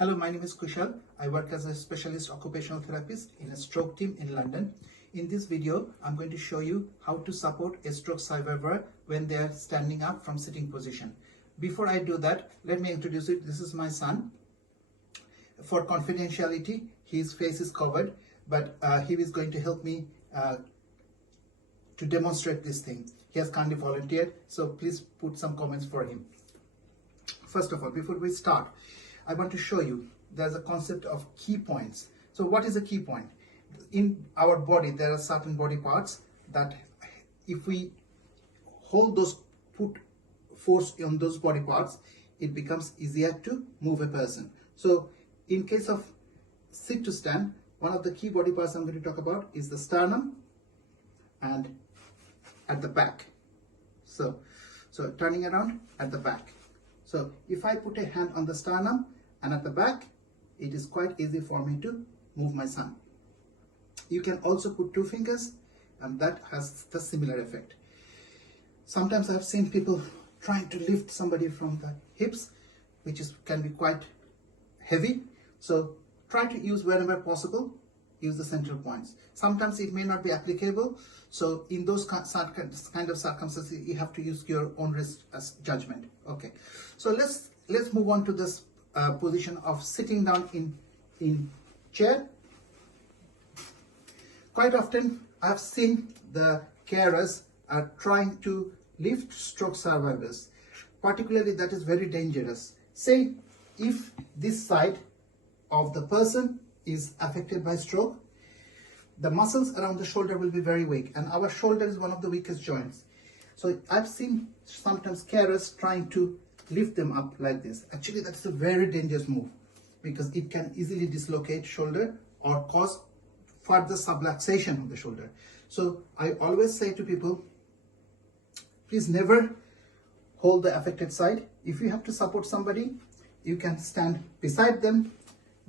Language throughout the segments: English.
Hello, my name is Kushal. I work as a specialist occupational therapist in a stroke team in London. In this video, I'm going to show you how to support a stroke survivor when they are standing up from sitting position. Before I do that, let me introduce you. This is my son. For confidentiality, his face is covered, but he is going to help me to demonstrate this thing. He has kindly volunteered, so please put some comments for him. First of all, before we start, I want to show you there's a concept of key points. So what is a key point? In our body, there are certain body parts that if we hold those, put force on those body parts, it becomes easier to move a person. So in case of sit to stand, one of the key body parts I'm going to talk about is the sternum and at the back. So turning around at the back. So if I put a hand on the sternum and at the back, it is quite easy for me to move my son. You can also put two fingers and that has the similar effect. Sometimes I've seen people trying to lift somebody from the hips, which can be quite heavy. So try to use wherever possible, use the central points. Sometimes it may not be applicable. So in those kind of circumstances, you have to use your own risk as judgment. Okay. So let's move on to this position of sitting down in chair. Quite often I've seen the carers are trying to lift stroke survivors. Particularly that is very dangerous. Say if this side of the person is affected by stroke, the muscles around the shoulder will be very weak, and our shoulder is one of the weakest joints. So I've seen sometimes carers trying to lift them up like this. Actually, that's a very dangerous move because it can easily dislocate shoulder or cause further subluxation of the shoulder. So I always say to people, please never hold the affected side. If you have to support somebody, you can stand beside them,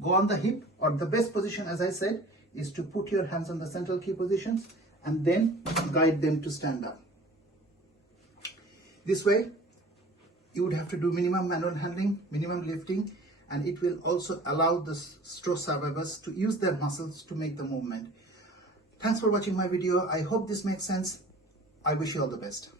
go on the hip, or the best position, as I said, is to put your hands on the central key positions and then guide them to stand up. This way, you would have to do minimum manual handling, minimum lifting, and it will also allow the stroke survivors to use their muscles to make the movement. Thanks for watching my video. I hope this makes sense. I wish you all the best.